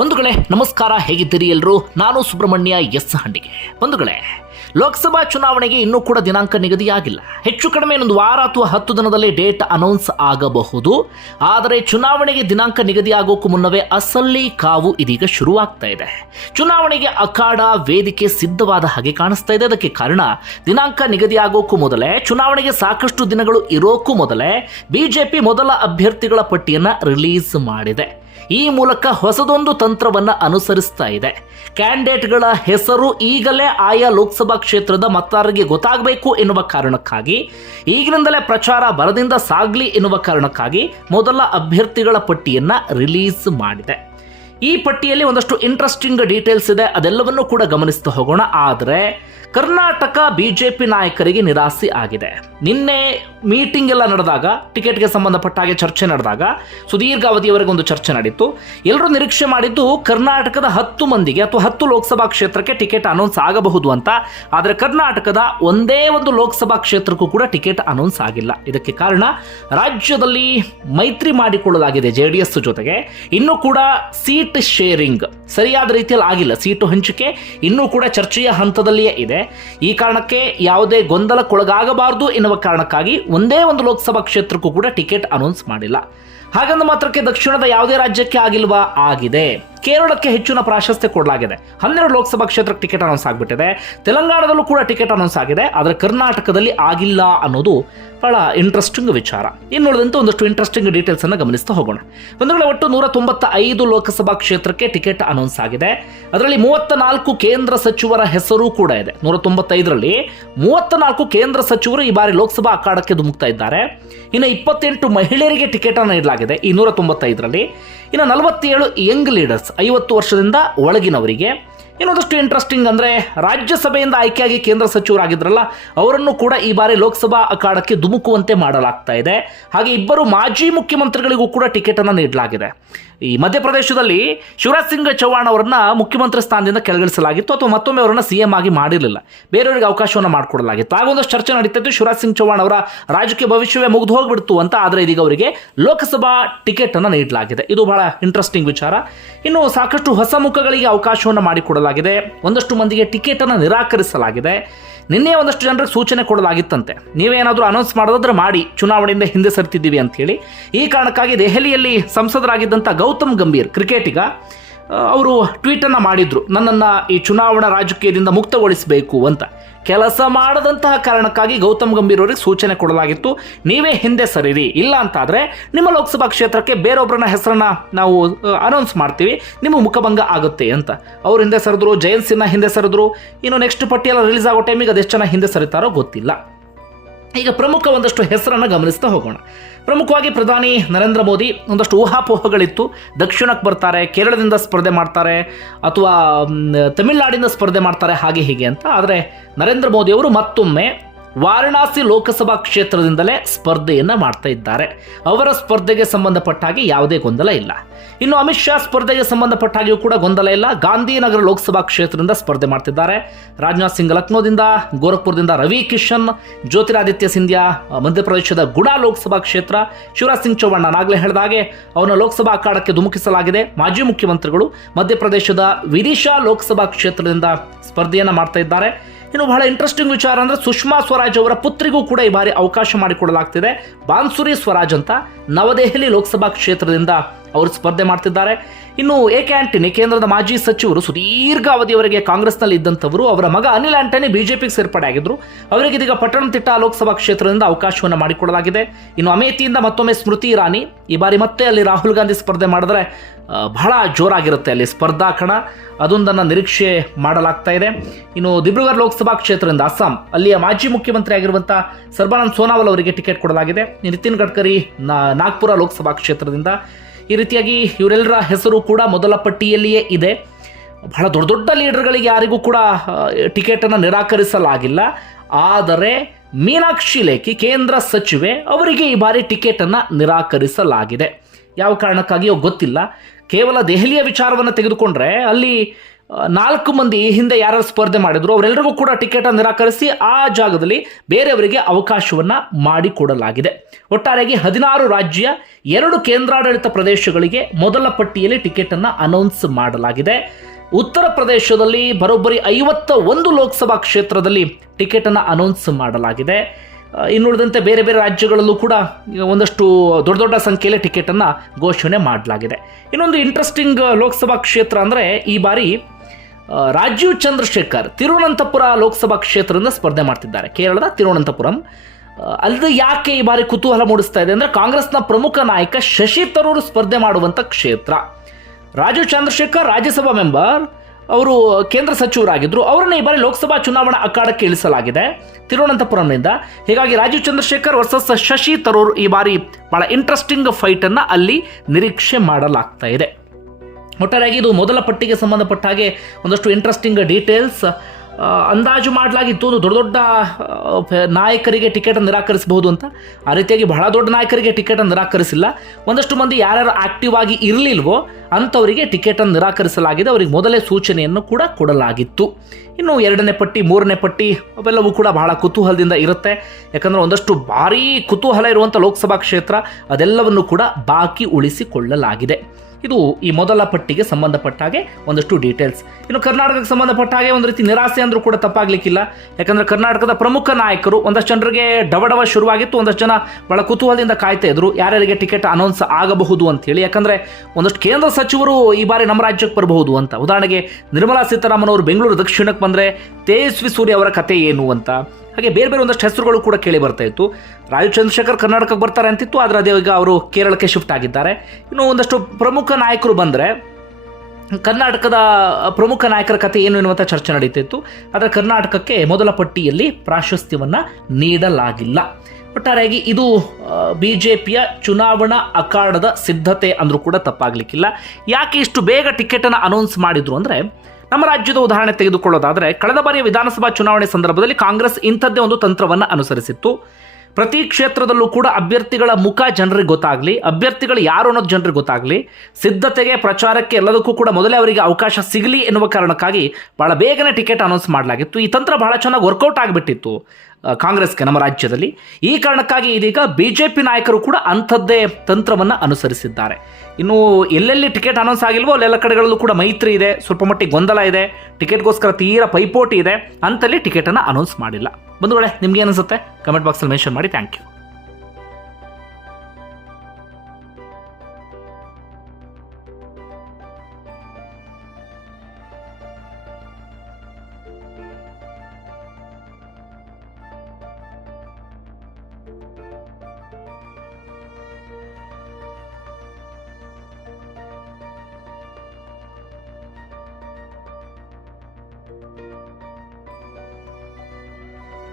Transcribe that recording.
ಬಂಧುಗಳೇ, ನಮಸ್ಕಾರ ಹೇಗಿದ್ದೀರಿ ಎಲ್ಲರೂ ನಾನು ಸುಬ್ರಹ್ಮಣ್ಯ ಎಸ್ ಹಂಡಿಗೆ. ಬಂಧುಗಳೇ, ಲೋಕಸಭಾ ಚುನಾವಣೆಗೆ ಇನ್ನೂ ಕೂಡ ದಿನಾಂಕ ನಿಗದಿಯಾಗಿಲ್ಲ. ಹೆಚ್ಚು ಕಡಿಮೆ ಇನ್ನೊಂದು ವಾರ ಅಥವಾ ಹತ್ತು ದಿನದಲ್ಲಿ ಡೇಟ್ ಅನೌನ್ಸ್ ಆಗಬಹುದು. ಆದರೆ ಚುನಾವಣೆಗೆ ದಿನಾಂಕ ನಿಗದಿಯಾಗೋಕ್ಕೂ ಮುನ್ನವೇ ಅಸಲ್ಲಿ ಕಾವು ಇದೀಗ ಶುರುವಾಗ್ತಾ ಇದೆ. ಚುನಾವಣೆಗೆ ಅಖಾಡ ವೇದಿಕೆ ಸಿದ್ಧವಾದ ಹಾಗೆ ಕಾಣಿಸ್ತಾ ಇದೆ. ಅದಕ್ಕೆ ಕಾರಣ ದಿನಾಂಕ ನಿಗದಿಯಾಗೋಕ್ಕೂ ಮೊದಲೇ, ಚುನಾವಣೆಗೆ ಸಾಕಷ್ಟು ದಿನಗಳು ಇರೋಕ್ಕೂ ಮೊದಲೇ, ಬಿಜೆಪಿ ಮೊದಲ ಅಭ್ಯರ್ಥಿಗಳ ಪಟ್ಟಿಯನ್ನು ರಿಲೀಸ್ ಮಾಡಿದೆ. ಈ ಮೂಲಕ ಹೊಸದೊಂದು ತಂತ್ರವನ್ನು ಅನುಸರಿಸ್ತಾ ಇದೆ. ಕ್ಯಾಂಡಿಡೇಟ್ಗಳ ಹೆಸರು ಈಗಲೇ ಆಯಾ ಲೋಕಸಭಾ ಕ್ಷೇತ್ರದ ಮತದಾರರಿಗೆ ಗೊತ್ತಾಗಬೇಕು ಎನ್ನುವ ಕಾರಣಕ್ಕಾಗಿ, ಈಗಿನಿಂದಲೇ ಪ್ರಚಾರ ಬರದಿಂದ ಸಾಗಲಿ ಎನ್ನುವ ಕಾರಣಕ್ಕಾಗಿ ಮೊದಲ ಅಭ್ಯರ್ಥಿಗಳ ಪಟ್ಟಿಯನ್ನು ರಿಲೀಸ್ ಮಾಡಿದೆ. ಈ ಪಟ್ಟಿಯಲ್ಲಿ ಒಂದಷ್ಟು ಇಂಟ್ರೆಸ್ಟಿಂಗ್ ಡೀಟೇಲ್ಸ್ ಇದೆ. ಅದೆಲ್ಲವನ್ನೂ ಕೂಡ ಗಮನಿಸ್ತಾ ಹೋಗೋಣ. ಆದರೆ ಕರ್ನಾಟಕ ಬಿಜೆಪಿ ನಾಯಕರಿಗೆ ನಿರಾಸೆ ಆಗಿದೆ. ನಿನ್ನೆ ಮೀಟಿಂಗ್ ಎಲ್ಲ ನಡೆದಾಗ ಟಿಕೆಟ್ಗೆ ಸಂಬಂಧಪಟ್ಟ ಹಾಗೆ ಚರ್ಚೆ ನಡೆದಾಗ ಸುದೀರ್ಘ ಅವಧಿಯವರೆಗೆ ಒಂದು ಚರ್ಚೆ ನಡೀತು. ಎಲ್ಲರೂ ನಿರೀಕ್ಷೆ ಮಾಡಿದ್ದು ಕರ್ನಾಟಕದ ಹತ್ತು ಮಂದಿಗೆ ಅಥವಾ ಹತ್ತು ಲೋಕಸಭಾ ಕ್ಷೇತ್ರಕ್ಕೆ ಟಿಕೆಟ್ ಅನೌನ್ಸ್ ಆಗಬಹುದು ಅಂತ. ಆದರೆ ಕರ್ನಾಟಕದ ಒಂದೇ ಒಂದು ಲೋಕಸಭಾ ಕ್ಷೇತ್ರಕ್ಕೂ ಕೂಡ ಟಿಕೆಟ್ ಅನೌನ್ಸ್ ಆಗಿಲ್ಲ. ಇದಕ್ಕೆ ಕಾರಣ ರಾಜ್ಯದಲ್ಲಿ ಮೈತ್ರಿ ಮಾಡಿಕೊಳ್ಳಲಾಗಿದೆ ಜೆ ಡಿ ಎಸ್ ಜೊತೆಗೆ. ಇನ್ನೂ ಕೂಡ ಸೀಟ್ ಶೇರಿಂಗ್. ಸರಿಯಾದ ರೀತಿಯಲ್ಲಿ ಆಗಿಲ್ಲ. ಸೀಟು ಹಂಚಿಕೆ ಇನ್ನೂ ಕೂಡ ಚರ್ಚೆಯ ಹಂತದಲ್ಲಿಯೇ ಇದೆ. ಈ ಕಾರಣಕ್ಕೆ ಯಾವುದೇ ಗೊಂದಲಕ್ಕೊಳಗಾಗಬಾರದು ಎನ್ನುವ ಕಾರಣಕ್ಕಾಗಿ ಒಂದೇ ಒಂದು ಲೋಕಸಭಾ ಕ್ಷೇತ್ರಕ್ಕೂ ಕೂಡ ಟಿಕೆಟ್ ಅನೌನ್ಸ್ ಮಾಡಿಲ್ಲ. ಹಾಗಂದ ಮಾತ್ರಕ್ಕೆ ದಕ್ಷಿಣದ ಯಾವುದೇ ರಾಜ್ಯಕ್ಕೆ ಆಗಿಲ್ವಾ? ಆಗಿದೆ. ಕೇರಳಕ್ಕೆ ಹೆಚ್ಚಿನ ಪ್ರಾಶಸ್ತ್ಯ ಕೊಡಲಾಗಿದೆ. ಹನ್ನೆರಡು ಲೋಕಸಭಾ ಕ್ಷೇತ್ರಕ್ಕೆ ಟಿಕೆಟ್ ಅನೌನ್ಸ್ ಆಗಿಬಿಟ್ಟಿದೆ. ತೆಲಂಗಾಣದಲ್ಲೂ ಕೂಡ ಟಿಕೆಟ್ ಅನೌನ್ಸ್ ಆಗಿದೆ. ಆದರೆ ಕರ್ನಾಟಕದಲ್ಲಿ ಆಗಿಲ್ಲ ಅನ್ನೋದು ಬಹಳ ಇಂಟ್ರೆಸ್ಟಿಂಗ್ ವಿಚಾರ. ಇನ್ನುಳಿದಂತೆ ಒಂದಷ್ಟು ಇಂಟ್ರೆಸ್ಟಿಂಗ್ ಡೀಟೇಲ್ಸ್ ಅನ್ನು ಗಮನಿಸ್ತಾ ಹೋಗೋಣ. ಒಂದು ವೇಳೆ ಒಟ್ಟು ನೂರ ತೊಂಬತ್ತ ಐದು ಲೋಕಸಭಾ ಕ್ಷೇತ್ರಕ್ಕೆ ಟಿಕೆಟ್ ಅನೌನ್ಸ್ ಆಗಿದೆ. ಅದರಲ್ಲಿ ಮೂವತ್ತ ನಾಲ್ಕು ಕೇಂದ್ರ ಸಚಿವರ ಹೆಸರು ಕೂಡ ಇದೆ. ನೂರ ತೊಂಬತ್ತೈದರಲ್ಲಿ ಮೂವತ್ತ ನಾಲ್ಕು ಕೇಂದ್ರ ಸಚಿವರು ಈ ಬಾರಿ ಲೋಕಸಭಾ ಅಖಾಡಕ್ಕೆ ಧುಮುಕ್ತಾ ಇದ್ದಾರೆ. ಇನ್ನು ಇಪ್ಪತ್ತೆಂಟು ಮಹಿಳೆಯರಿಗೆ ಟಿಕೆಟ್ ಅನ್ನು ನೀಡಲಾಗಿದೆ. ಈ ನೂರ ತೊಂಬತ್ತೈದರಲ್ಲಿ ಇನ್ನು ನಲವತ್ತೇಳು ಯಂಗ್ ಲೀಡರ್ಸ್ ಐವತ್ತು ವರ್ಷದಿಂದ ಒಳಗಿನವರಿಗೆ. ಇನ್ನೊಂದಷ್ಟು ಇಂಟ್ರೆಸ್ಟಿಂಗ್ ಅಂದರೆ ರಾಜ್ಯಸಭೆಯಿಂದ ಆಯ್ಕೆಯಾಗಿ ಕೇಂದ್ರ ಸಚಿವರಾಗಿದ್ರಲ್ಲ, ಅವರನ್ನು ಕೂಡ ಈ ಬಾರಿ ಲೋಕಸಭಾ ಅಖಾಡಕ್ಕೆ ಧುಮುಕುವಂತೆ ಮಾಡಲಾಗ್ತಾ ಇದೆ. ಹಾಗೆ ಇಬ್ಬರು ಮಾಜಿ ಮುಖ್ಯಮಂತ್ರಿಗಳಿಗೂ ಕೂಡ ಟಿಕೆಟನ್ನು ನೀಡಲಾಗಿದೆ. ಈ ಮಧ್ಯಪ್ರದೇಶದಲ್ಲಿ ಶಿವರಾಜ್ ಸಿಂಗ್ ಚೌಹಾಣ್ ಅವರನ್ನ ಮುಖ್ಯಮಂತ್ರಿ ಸ್ಥಾನದಿಂದ ಕೆಳಗಿಳಿಸಲಾಗಿತ್ತು ಅಥವಾ ಮತ್ತೊಮ್ಮೆ ಅವರನ್ನ ಸಿಎಂ ಆಗಿ ಮಾಡಿರಲಿಲ್ಲ. ಬೇರೆಯವರಿಗೆ ಅವಕಾಶವನ್ನು ಮಾಡಿಕೊಡಲಾಗಿತ್ತು. ಆಗ ಒಂದಷ್ಟು ಚರ್ಚೆ ನಡೀತಿತ್ತು. ಶಿವರಾಜ್ ಸಿಂಗ್ ಚೌಹಾಣ್ ಅವರ ರಾಜಕೀಯ ಭವಿಷ್ಯವೇ ಮುಗಿದು ಹೋಗ್ಬಿಡ್ತು ಅಂತ ಆದರೆ ಇದೀಗ ಅವರಿಗೆ ಲೋಕಸಭಾ ಟಿಕೆಟ್ ಅನ್ನು ನೀಡಲಾಗಿದೆ. ಇದು ಬಹಳ ಇಂಟ್ರೆಸ್ಟಿಂಗ್ ವಿಚಾರ. ಇನ್ನು ಸಾಕಷ್ಟು ಹೊಸ ಮುಖಗಳಿಗೆ ಅವಕಾಶವನ್ನು ಮಾಡಿಕೊಡಲಾಗಿದೆ. ಒಂದಷ್ಟು ಮಂದಿಗೆ ಟಿಕೆಟ್ ಅನ್ನು ನಿರಾಕರಿಸಲಾಗಿದೆ. ನಿನ್ನೆ ಒಂದಷ್ಟು ಜನರಿಗೆ ಸೂಚನೆ ಕೊಡಲಾಗಿತ್ತಂತೆ. ನೀವೇನಾದರೂ ಅನೌನ್ಸ್ ಮಾಡೋದಾದ್ರೆ ಮಾಡಿ, ಚುನಾವಣೆಯಿಂದ ಹಿಂದೆ ಸರಿತಿದ್ದೀವಿ ಅಂತ ಹೇಳಿ ಈ ಕಾರಣಕ್ಕಾಗಿ ದೆಹಲಿಯಲ್ಲಿ ಸಂಸದರಾಗಿದ್ದಂಥ ಗೌತಮ್ ಗಂಭೀರ್ ಕ್ರಿಕೆಟಿಗ ಅವರು ಟ್ವೀಟನ್ನು ಮಾಡಿದ್ರು, ನನ್ನನ್ನು ಈ ಚುನಾವಣಾ ರಾಜಕೀಯದಿಂದ ಮುಕ್ತಗೊಳಿಸಬೇಕು ಅಂತ. ಕೆಲಸ ಮಾಡದಂತಹ ಕಾರಣಕ್ಕಾಗಿ ಗೌತಮ್ ಗಂಭೀರ್ ಅವರಿಗೆ ಸೂಚನೆ ಕೊಡಲಾಗಿತ್ತು. ನೀವೇ ಹಿಂದೆ ಸರಿರಿ, ಇಲ್ಲ ಅಂತಾದರೆ ನಿಮ್ಮ ಲೋಕಸಭಾ ಕ್ಷೇತ್ರಕ್ಕೆ ಬೇರೊಬ್ಬರನ್ನ ಹೆಸರನ್ನ ನಾವು ಅನೌನ್ಸ್ ಮಾಡ್ತೀವಿ, ನಿಮ್ಮ ಮುಖಭಂಗ ಆಗುತ್ತೆ ಅಂತ. ಅವ್ರು ಹಿಂದೆ ಸರಿದ್ರು, ಜಯಂತ್ ಸಿನ್ಹಾ ಹಿಂದೆ ಸರಿದ್ರು, ಇನ್ನು ನೆಕ್ಸ್ಟ್ ಪಟ್ಟಿಯೆಲ್ಲ ರಿಲೀಸ್ ಆಗೋ ಟೈಮಿಗೆ ಅದೆಷ್ಟು ಜನ ಹಿಂದೆ ಸರಿತಾರೋ ಗೊತ್ತಿಲ್ಲ. ಈಗ ಪ್ರಮುಖ ಒಂದಷ್ಟು ಹೆಸರನ್ನು ಗಮನಿಸ್ತಾ ಹೋಗೋಣ. ಪ್ರಮುಖವಾಗಿ ಪ್ರಧಾನಿ ನರೇಂದ್ರ ಮೋದಿ ಒಂದಷ್ಟು ಊಹಾಪೋಹಗಳಿತ್ತು. ದಕ್ಷಿಣಕ್ಕೆ ಬರ್ತಾರೆ, ಕೇರಳದಿಂದ ಸ್ಪರ್ಧೆ ಮಾಡ್ತಾರೆ, ಅಥವಾ ತಮಿಳುನಾಡಿಂದ ಸ್ಪರ್ಧೆ ಮಾಡ್ತಾರೆ, ಹಾಗೆ ಹೀಗೆ ಅಂತ. ಆದರೆ ನರೇಂದ್ರ ಮೋದಿಯವರು ಮತ್ತೊಮ್ಮೆ ವಾರಣಾಸಿ ಲೋಕಸಭಾ ಕ್ಷೇತ್ರದಿಂದಲೇ ಸ್ಪರ್ಧೆಯನ್ನ ಮಾಡ್ತಾ ಇದ್ದಾರೆ. ಅವರ ಸ್ಪರ್ಧೆಗೆ ಸಂಬಂಧಪಟ್ಟ ಹಾಗೆ ಯಾವುದೇ ಗೊಂದಲ ಇಲ್ಲ. ಇನ್ನು ಅಮಿತ್ ಶಾ ಸ್ಪರ್ಧೆಗೆ ಸಂಬಂಧಪಟ್ಟ ಹಾಗೆಯೂ ಕೂಡ ಗೊಂದಲ ಇಲ್ಲ. ಗಾಂಧಿನಗರ ಲೋಕಸಭಾ ಕ್ಷೇತ್ರದಿಂದ ಸ್ಪರ್ಧೆ ಮಾಡ್ತಿದ್ದಾರೆ. ರಾಜನಾಥ್ ಸಿಂಗ್ ಲಕ್ನೋದಿಂದ, ಗೋರಖ್ಪುರದಿಂದ ರವಿ ಕಿಶನ್, ಜ್ಯೋತಿರಾದಿತ್ಯ ಸಿಂಧ್ಯಾ ಮಧ್ಯಪ್ರದೇಶದ ಗುಡಾ ಲೋಕಸಭಾ ಕ್ಷೇತ್ರ, ಶಿವರಾಜ್ ಸಿಂಗ್ ಚೌಹಾಣ್ ಹೇಳಿದ ಹಾಗೆ ಅವನ ಲೋಕಸಭಾ ಅಖಾಡಕ್ಕೆ ಧುಮುಕಿಸಲಾಗಿದೆ. ಮಾಜಿ ಮುಖ್ಯಮಂತ್ರಿಗಳು ಮಧ್ಯಪ್ರದೇಶದ ವಿದಿಶಾ ಲೋಕಸಭಾ ಕ್ಷೇತ್ರದಿಂದ ಸ್ಪರ್ಧೆಯನ್ನ ಮಾಡ್ತಾ ಇದ್ದಾರೆ. ಇನ್ನು ಬಹಳ ಇಂಟ್ರೆಸ್ಟಿಂಗ್ ವಿಚಾರ ಅಂದರೆ ಸುಷ್ಮಾ ಸ್ವರಾಜ್ ಅವರ ಪುತ್ರಿಗೂ ಕೂಡ ಈ ಬಾರಿ ಅವಕಾಶ ಮಾಡಿಕೊಡಲಾಗ್ತಿದೆ. ಬಾನ್ಸುರಿ ಸ್ವರಾಜ್ ಅಂತ ನವದೆಹಲಿ ಲೋಕಸಭಾ ಕ್ಷೇತ್ರದಿಂದ ಅವರು ಸ್ಪರ್ಧೆ ಮಾಡ್ತಿದ್ದಾರೆ. ಇನ್ನು ಎ ಕೆ ಆಂಟನಿ, ಕೇಂದ್ರದ ಮಾಜಿ ಸಚಿವರು ಸುದೀರ್ಘ ಅವಧಿಯವರೆಗೆ ಕಾಂಗ್ರೆಸ್ನಲ್ಲಿ ಇದ್ದಂಥವರು, ಅವರ ಮಗ ಅನಿಲ್ ಆಂಟನಿ ಬಿಜೆಪಿಗೆ ಸೇರ್ಪಡೆ ಆಗಿದ್ದರು ಅವರಿಗೆ ಇದೀಗ ಪಟ್ಟಣತಿಟ್ಟ ಲೋಕಸಭಾ ಕ್ಷೇತ್ರದಿಂದ ಅವಕಾಶವನ್ನು ಮಾಡಿಕೊಡಲಾಗಿದೆ. ಇನ್ನು ಅಮೇಥಿಯಿಂದ ಮತ್ತೊಮ್ಮೆ ಸ್ಮೃತಿ ಇರಾನಿ, ಈ ಬಾರಿ ಮತ್ತೆ ಅಲ್ಲಿ ರಾಹುಲ್ ಗಾಂಧಿ ಸ್ಪರ್ಧೆ ಮಾಡಿದ್ರೆ ಬಹಳ ಜೋರಾಗಿರುತ್ತೆ ಅಲ್ಲಿ ಸ್ಪರ್ಧಾ ಕಣ ಅದೊಂದನ್ನು ನಿರೀಕ್ಷೆ ಮಾಡಲಾಗ್ತಾ ಇದೆ. ಇನ್ನು ದಿಬ್ರುಗರ್ ಲೋಕಸಭಾ ಕ್ಷೇತ್ರದಿಂದ ಅಸ್ಸಾಂ, ಅಲ್ಲಿಯ ಮಾಜಿ ಮುಖ್ಯಮಂತ್ರಿ ಆಗಿರುವಂಥ ಸರ್ಬಾನಂದ್ ಸೋನಾವಲ್ ಅವರಿಗೆ ಟಿಕೆಟ್ ಕೊಡಲಾಗಿದೆ. ನಿತಿನ್ ಗಡ್ಕರಿ ನಾಗ್ಪುರ ಲೋಕಸಭಾ ಕ್ಷೇತ್ರದಿಂದ. ಈ ರೀತಿಯಾಗಿ ಇವರೆಲ್ಲರ ಹೆಸರು ಕೂಡ ಮೊದಲ ಪಟ್ಟಿಯಲ್ಲಿಯೇ ಇದೆ. ಬಹಳ ದೊಡ್ಡ ದೊಡ್ಡ ಲೀಡರ್ಗಳಿಗೆ ಯಾರಿಗೂ ಕೂಡ ಟಿಕೆಟನ್ನು ನಿರಾಕರಿಸಲಾಗಿಲ್ಲ. ಆದರೆ ಮೀನಾಕ್ಷಿ ಲೇಖಿ, ಕೇಂದ್ರ ಸಚಿವೆ, ಅವರಿಗೆ ಈ ಬಾರಿ ಟಿಕೆಟನ್ನು ನಿರಾಕರಿಸಲಾಗಿದೆ. ಯಾವ ಕಾರಣಕ್ಕಾಗಿಯೋ ಗೊತ್ತಿಲ್ಲ. ಕೇವಲ ದೆಹಲಿಯ ವಿಚಾರವನ್ನು ತೆಗೆದುಕೊಂಡ್ರೆ ಅಲ್ಲಿ ನಾಲ್ಕು ಮಂದಿ ಹಿಂದೆ ಯಾರು ಸ್ಪರ್ಧೆ ಮಾಡಿದ್ರು ಅವರೆಲ್ಲರಿಗೂ ಕೂಡ ಟಿಕೆಟ್ ನಿರಾಕರಿಸಿ ಆ ಜಾಗದಲ್ಲಿ ಬೇರೆಯವರಿಗೆ ಅವಕಾಶವನ್ನ ಮಾಡಿಕೊಡಲಾಗಿದೆ. ಒಟ್ಟಾರೆಯಾಗಿ ಹದಿನಾರು ರಾಜ್ಯ, ಎರಡು ಕೇಂದ್ರಾಡಳಿತ ಪ್ರದೇಶಗಳಿಗೆ ಮೊದಲ ಪಟ್ಟಿಯಲ್ಲಿ ಟಿಕೆಟ್ ಅನ್ನ ಅನೌನ್ಸ್ ಮಾಡಲಾಗಿದೆ. ಉತ್ತರ ಪ್ರದೇಶದಲ್ಲಿ ಬರೋಬ್ಬರಿ ಐವತ್ತ ಒಂದು ಲೋಕಸಭಾ ಕ್ಷೇತ್ರದಲ್ಲಿ ಟಿಕೆಟ್ ಅನ್ನ ಅನೌನ್ಸ್ ಮಾಡಲಾಗಿದೆ. ಇನ್ನುಳಿದಂತೆ ಬೇರೆ ಬೇರೆ ರಾಜ್ಯಗಳಲ್ಲೂ ಕೂಡ ಒಂದಷ್ಟು ದೊಡ್ಡ ದೊಡ್ಡ ಸಂಖ್ಯೆಯಲ್ಲಿ ಟಿಕೆಟನ್ನು ಘೋಷಣೆ ಮಾಡಲಾಗಿದೆ. ಇನ್ನೊಂದು ಇಂಟ್ರೆಸ್ಟಿಂಗ್ ಲೋಕಸಭಾ ಕ್ಷೇತ್ರ ಅಂದರೆ ಈ ಬಾರಿ ರಾಜೀವ್ ಚಂದ್ರಶೇಖರ್ ತಿರುವನಂತಪುರ ಲೋಕಸಭಾ ಕ್ಷೇತ್ರದಿಂದ ಸ್ಪರ್ಧೆ ಮಾಡ್ತಿದ್ದಾರೆ. ಕೇರಳದ ತಿರುವನಂತಪುರಂ. ಅಲ್ಲದೆ ಯಾಕೆ ಈ ಬಾರಿ ಕುತೂಹಲ ಮೂಡಿಸ್ತಾ ಇದೆ ಅಂದರೆ ಕಾಂಗ್ರೆಸ್ನ ಪ್ರಮುಖ ನಾಯಕ ಶಶಿ ತರೂರ್ ಸ್ಪರ್ಧೆ ಮಾಡುವಂಥ ಕ್ಷೇತ್ರ. ರಾಜೀವ್ ಚಂದ್ರಶೇಖರ್ ರಾಜ್ಯಸಭಾ ಮೆಂಬರ್ ಅವರು ಕೇಂದ್ರ ಸಚಿವರಾಗಿದ್ದರು ಅವರನ್ನ ಈ ಬಾರಿ ಲೋಕಸಭಾ ಚುನಾವಣಾ ಅಖಾಡಕ್ಕೆ ಇಳಿಸಲಾಗಿದೆ. ತಿರುವನಂತಪುರಂನಿಂದ ಹೀಗಾಗಿ ರಾಜೀವ್ ಚಂದ್ರಶೇಖರ್ ವರ್ಸಸ್ ಶಶಿ ತರೂರ್ ಈ ಬಾರಿ ಬಹಳ ಇಂಟ್ರೆಸ್ಟಿಂಗ್ ಫೈಟ್ ಅನ್ನ ಅಲ್ಲಿ ನಿರೀಕ್ಷೆ ಮಾಡಲಾಗ್ತಾ ಇದೆ. ಒಟ್ಟಾರೆಯಾಗಿ ಇದು ಮೊದಲ ಪಟ್ಟಿಗೆ ಸಂಬಂಧಪಟ್ಟ ಹಾಗೆ ಒಂದಷ್ಟು ಇಂಟ್ರೆಸ್ಟಿಂಗ್ ಡೀಟೇಲ್ಸ್ ಅಂದಾಜು ಮಾಡಲಾಗಿತ್ತು. ಒಂದು ದೊಡ್ಡ ದೊಡ್ಡ ನಾಯಕರಿಗೆ ಟಿಕೆಟ್ ನಿರಾಕರಿಸಬಹುದು ಅಂತ. ಆ ರೀತಿಯಾಗಿ ಬಹಳ ದೊಡ್ಡ ನಾಯಕರಿಗೆ ಟಿಕೆಟ್ ನಿರಾಕರಿಸಿಲ್ಲ. ಒಂದಷ್ಟು ಮಂದಿ ಯಾರ್ಯಾರು ಆಕ್ಟಿವ್ ಆಗಿ ಇರಲಿಲ್ವೋ ಅಂಥವರಿಗೆ ಟಿಕೆಟನ್ನು ನಿರಾಕರಿಸಲಾಗಿದೆ. ಅವರಿಗೆ ಮೊದಲೇ ಸೂಚನೆಯನ್ನು ಕೂಡ ಕೊಡಲಾಗಿತ್ತು. ಇನ್ನು ಎರಡನೇ ಪಟ್ಟಿ, ಮೂರನೇ ಪಟ್ಟಿ ಅವೆಲ್ಲವೂ ಕೂಡ ಬಹಳ ಕುತೂಹಲದಿಂದ ಇರುತ್ತೆ. ಯಾಕಂದರೆ ಒಂದಷ್ಟು ಭಾರೀ ಕುತೂಹಲ ಇರುವಂಥ ಲೋಕಸಭಾ ಕ್ಷೇತ್ರ ಅದೆಲ್ಲವನ್ನು ಕೂಡ ಬಾಕಿ ಉಳಿಸಿಕೊಳ್ಳಲಾಗಿದೆ. ಇದು ಈ ಮೊದಲ ಪಟ್ಟಿಗೆ ಸಂಬಂಧಪಟ್ಟ ಹಾಗೆ ಒಂದಷ್ಟು ಡೀಟೇಲ್ಸ್ ಇನ್ನು ಕರ್ನಾಟಕಕ್ಕೆ ಸಂಬಂಧಪಟ್ಟ ಹಾಗೆ ಒಂದು ರೀತಿ ನಿರಾಸೆ ಅಂದರೂ ಕೂಡ ತಪ್ಪಾಗ್ಲಿಕ್ಕಿಲ್ಲ. ಯಾಕಂದ್ರೆ ಕರ್ನಾಟಕದ ಪ್ರಮುಖ ನಾಯಕರು ಒಂದಷ್ಟು ಜನರಿಗೆ ಡವಡವ ಶುರುವಾಗಿತ್ತು, ಒಂದಷ್ಟು ಜನ ಬಹಳ ಕುತೂಹಲದಿಂದ ಕಾಯ್ತಾ ಇದ್ರು, ಯಾರ್ಯಾರಿಗೆ ಟಿಕೆಟ್ ಅನೌನ್ಸ್ ಆಗಬಹುದು ಅಂತ ಹೇಳಿ. ಯಾಕಂದ್ರೆ ಒಂದಷ್ಟು ಕೇಂದ್ರ ಸಚಿವರು ಈ ಬಾರಿ ನಮ್ಮ ರಾಜ್ಯಕ್ಕೆ ಬರಬಹುದು ಅಂತ. ಉದಾಹರಣೆಗೆ ನಿರ್ಮಲಾ ಸೀತಾರಾಮನ್ ಅವರು ಬೆಂಗಳೂರು ದಕ್ಷಿಣಕ್ಕೆ ಬಂದರೆ ತೇಜಸ್ವಿ ಸೂರ್ಯ ಅವರ ಕತೆ ಏನು ಅಂತ. ಹಾಗೆ ಬೇರೆ ಬೇರೆ ಒಂದಷ್ಟು ಹೆಸರುಗಳು ಕೂಡ ಕೇಳಿ ಬರ್ತಾ ಇತ್ತು. ರಾಜೀವ್ ಚಂದ್ರಶೇಖರ್ ಕರ್ನಾಟಕಕ್ಕೆ ಬರ್ತಾರೆ ಅಂತಿತ್ತು, ಆದರೆ ಅದೇ ಈಗ ಅವರು ಕೇರಳಕ್ಕೆ ಶಿಫ್ಟ್ ಆಗಿದ್ದಾರೆ. ಇನ್ನು ಒಂದಷ್ಟು ಪ್ರಮುಖ ನಾಯಕರು ಬಂದರೆ, ಕರ್ನಾಟಕದ ಪ್ರಮುಖ ನಾಯಕರ ಕಥೆ ಏನು ಎನ್ನುವಂಥ ಚರ್ಚೆ ನಡೀತಿತ್ತು. ಆದರೆ ಕರ್ನಾಟಕಕ್ಕೆ ಮೊದಲ ಪಟ್ಟಿಯಲ್ಲಿ ಪ್ರಾಶಸ್ತ್ಯವನ್ನು ನೀಡಲಾಗಿಲ್ಲ. ಒಟ್ಟಾರೆಯಾಗಿ ಇದು ಬಿ ಜೆ ಪಿಯ ಚುನಾವಣಾ ಅಖಾಡದ ಸಿದ್ಧತೆ ಅಂದರೂ ಕೂಡ ತಪ್ಪಾಗಲಿಕ್ಕಿಲ್ಲ. ಯಾಕೆ ಇಷ್ಟು ಬೇಗ ಟಿಕೆಟನ್ನು ಅನೌನ್ಸ್ ಮಾಡಿದ್ರು ಅಂದರೆ ನಮ್ಮ ರಾಜ್ಯದ ಉದಾಹರಣೆ ತೆಗೆದುಕೊಳ್ಳೋದಾದರೆ, ಕಳೆದ ಬಾರಿಯ ವಿಧಾನಸಭಾ ಚುನಾವಣೆ ಸಂದರ್ಭದಲ್ಲಿ ಕಾಂಗ್ರೆಸ್ ಇಂಥದ್ದೇ ಒಂದು ತಂತ್ರವನ್ನು ಅನುಸರಿಸಿತ್ತು. ಪ್ರತಿ ಕ್ಷೇತ್ರದಲ್ಲೂ ಕೂಡ ಅಭ್ಯರ್ಥಿಗಳ ಮುಖ ಜನರಿಗೆ ಗೊತ್ತಾಗಲಿ, ಅಭ್ಯರ್ಥಿಗಳು ಯಾರು ಅನ್ನೋದು ಜನರಿಗೆ ಗೊತ್ತಾಗಲಿ, ಸಿದ್ಧತೆಗೆ, ಪ್ರಚಾರಕ್ಕೆ ಎಲ್ಲದಕ್ಕೂ ಕೂಡ ಮೊದಲೇ ಅವರಿಗೆ ಅವಕಾಶ ಸಿಗಲಿ ಎನ್ನುವ ಕಾರಣಕ್ಕಾಗಿ ಬಹಳ ಬೇಗನೆ ಟಿಕೆಟ್ ಅನೌನ್ಸ್ ಮಾಡಲಾಗಿತ್ತು. ಈ ತಂತ್ರ ಬಹಳ ಚೆನ್ನಾಗಿ ವರ್ಕೌಟ್ ಆಗಿಬಿಟ್ಟಿತ್ತು. ಕಾಂಗ್ರೆಸ್ಗೆ ನಮ್ಮ ರಾಜ್ಯದಲ್ಲಿ. ಈ ಕಾರಣಕ್ಕಾಗಿ ಇದೀಗ ಬಿ ಜೆ ಪಿ ನಾಯಕರು ಕೂಡ ಅಂಥದ್ದೇ ತಂತ್ರವನ್ನು ಅನುಸರಿಸಿದ್ದಾರೆ. ಇನ್ನು ಎಲ್ಲೆಲ್ಲಿ ಟಿಕೆಟ್ ಅನೌನ್ಸ್ ಆಗಿಲ್ವೋ ಅಲ್ಲೆಲ್ಲ ಕಡೆಗಳಲ್ಲೂ ಕೂಡ ಮೈತ್ರಿ ಇದೆ ಸ್ವಲ್ಪ ಮಟ್ಟಿಗೆ ಗೊಂದಲ ಇದೆ, ಟಿಕೆಟ್ಗೋಸ್ಕರ ತೀರಾ ಪೈಪೋಟಿ ಇದೆ ಅಂತಲ್ಲಿ ಟಿಕೆಟನ್ನು ಅನೌನ್ಸ್ ಮಾಡಿಲ್ಲ. ಬಂಧುಗಳೇ, ನಿಮ್ಗೆ ಅನಿಸುತ್ತೆ? ಕಮೆಂಟ್ ಬಾಕ್ಸಲ್ಲಿ ಮೆನ್ಷನ್ ಮಾಡಿ ಥ್ಯಾಂಕ್ ಯು